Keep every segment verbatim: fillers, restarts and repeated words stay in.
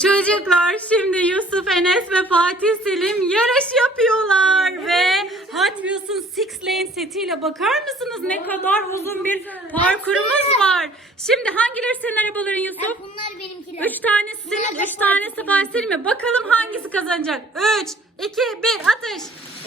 Çocuklar şimdi Yusuf, Enes ve Fatih Selim yarış yapıyorlar ve Hot Wheels'ın Six Lane setiyle bakar mısınız ne kadar uzun bir parkurumuz var. Şimdi hangileri senin arabaların Yusuf? Bunlar benimkiler. Üç tanesi senin, üç tanesi Fatih Selim mi? Bakalım hangisi kazanacak? Üç, iki, bir, atış.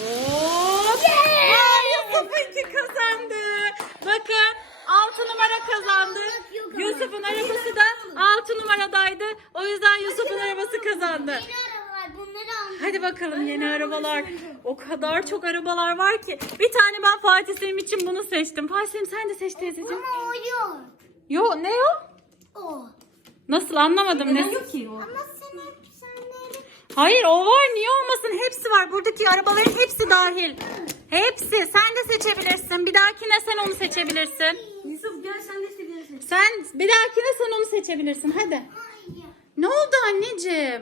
Hop. Yusuf'unki kazandı. Bakın altı numara kazandı. Yusuf'un arabası da altı numaradaydı. O yüzden Yusuf'un arabası kazandı. Yeni arabalar, bunları aldım. Hadi bakalım yeni arabalar. O kadar çok arabalar var ki. Bir tane ben Fatih Selim için bunu seçtim. Fatih Selim sen de seç teyzeciğim. Ama o yok. Yo ne o? O. Nasıl anlamadım. Ne? Yok ki o. Ama sen hep senleri. Hayır o var, niye olmasın, hepsi var. Buradaki arabaların hepsi dahil. Hepsi. Sen de seçebilirsin. Bir dahakine sen onu seçebilirsin. Yusuf gel sen de istediğini seç. Sen bir dahakine sen onu seçebilirsin. Hadi. Hayır. Ne oldu anneciğim?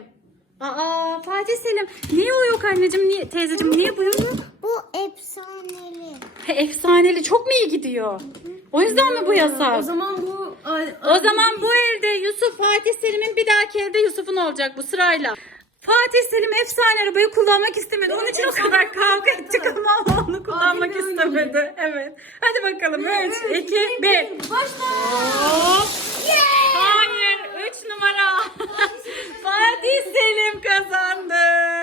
Aa Fatih Selim. Niye o yok anneciğim? Niye, teyzeciğim niye bu yok? Bu efsaneli. He, efsaneli çok mu iyi gidiyor? O yüzden mi bu yasak? O zaman bu... O zaman bu elde Yusuf, Fatih Selim'in, bir dahaki elde Yusuf'un olacak bu sırayla. Fatih Selim efsane arabayı kullanmak istemedi. Onun için o kadar kavga ettik ama onu kullanmak istemedi. Evet. Hadi bakalım. üç, iki, bir. Başla. Hop. Hayır. üç numara. Fatih Selim kazandı.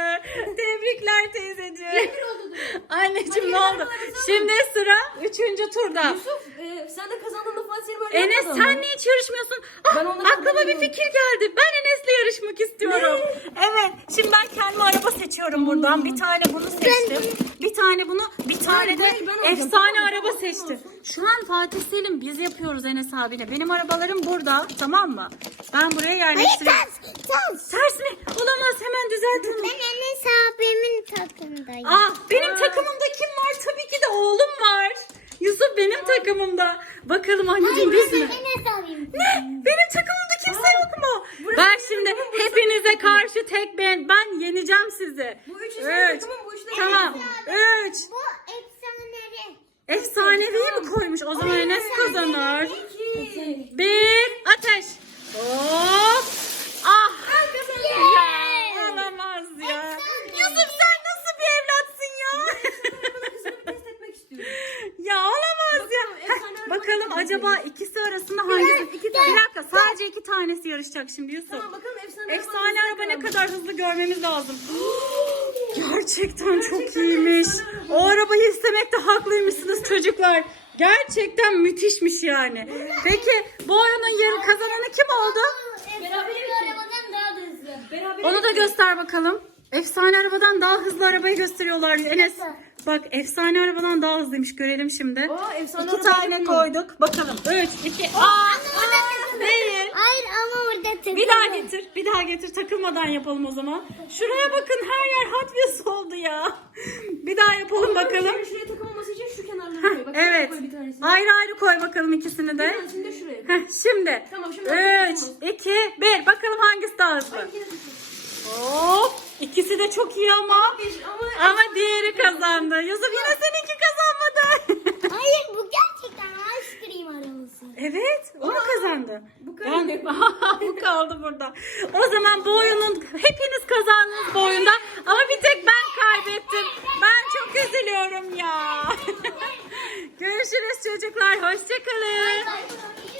Tebrikler teyzeciğim. Anneciğim ne oldu? Şimdi sıra üçüncü turda. Yusuf e, sen de kazandın da Fatih Selim öyle Enes yapmadın sen mı? niye hiç yarışmıyorsun? Ah, Ben onunla aklıma bir kazanıyorum. fikir geldi. Ben Enes'le yarışmak istiyorum. Evet. Şimdi ben kendime araba seçiyorum buradan. Bir tane bunu seçtim. Bir tane bunu, bir tane de ben alacağım. efsane Tamam, araba olsun, seçtim. olsun. Şu an Fatih Selim biz yapıyoruz Enes abiyle. Benim arabalarım burada, tamam mı? Ben buraya Hayır yerleştireyim. ters. Ters. Ters mi? Olamaz, hemen düzelt onu. Ben Enes abimin takımdayım. Ah, benim takımımda kim var? Tabii ki de oğlum var. Yusuf benim takımımda. Bakalım anneciğim biz mi? Enes abim. Ne? Benim takımımda kimse yok mu? Ben şimdi hepinize karşı tek ben ben yeneceğim sizi. Bu üçü senin Üç. takımın, bu üçü de Tamam. Üç. Bu efsaneli. Efsanevi mi koymuş? O zaman Enes kazanır. İki. Bir. Ateş. Hop. Ah. Ya. Olamaz ya. Yusuf sen nasıl bir evlatsın ya? Kızını test etmek istiyorum. Ya olamaz ya. Bakalım, efsane Heh, araba bakalım hangisi? acaba ikisi arasında hangisi? iki Bir tane. dakika, sadece iki tanesi yarışacak şimdi Yusuf. Tamam bakalım efsane, Efsane araba ne kadar. kadar hızlı görmemiz lazım. Gerçekten çok Gerçekten iyiymiş. efsane araba. O arabayı istemekte haklıymışsınız çocuklar. Gerçekten müthişmiş yani. Peki bu oyunun yarı kazananı kim oldu? Efsaneli arabadan daha da hızlı. Beraber Onu da göster bakalım. Efsane arabadan daha hızlı arabayı gösteriyorlar Enes. Bak efsane arabadan daha hızlıymış, görelim şimdi. Aa, efsane İki araba tane yok mu? koyduk. Bakalım. Üç, iki. Aa, değil. Hayır ama orada takım. Bir daha getir. Bir daha getir. Takılmadan yapalım o zaman. Şuraya bakın, her yer Hot Wheels oldu ya. Bir daha yapalım bakalım. Şöyle şuraya takılmaması için şu kenarlara Heh, koy. Bak, şuraya evet. koy bir tanesini. Ayrı ayrı koy bakalım ikisini Bir de. tanesini de şuraya. Heh, şimdi. Tamam, şimdi Üç, takılmaz. iki, bir. Bakalım hangisi daha hızlı. Hop. İkisi de çok iyi ama. Ama Ama diğeri kazandı. Yusuf yine seninki kazanmadı. Hayır bu gerçekten ice cream arabası. Evet, o mu kazandı? bu kaldı. Ben, bu kaldı burada. O zaman bu oyunun hepiniz kazandınız bu oyunda. Ama bir tek ben kaybettim. Ben çok üzülüyorum ya. Görüşürüz çocuklar. Hoşçakalın. Bye bye.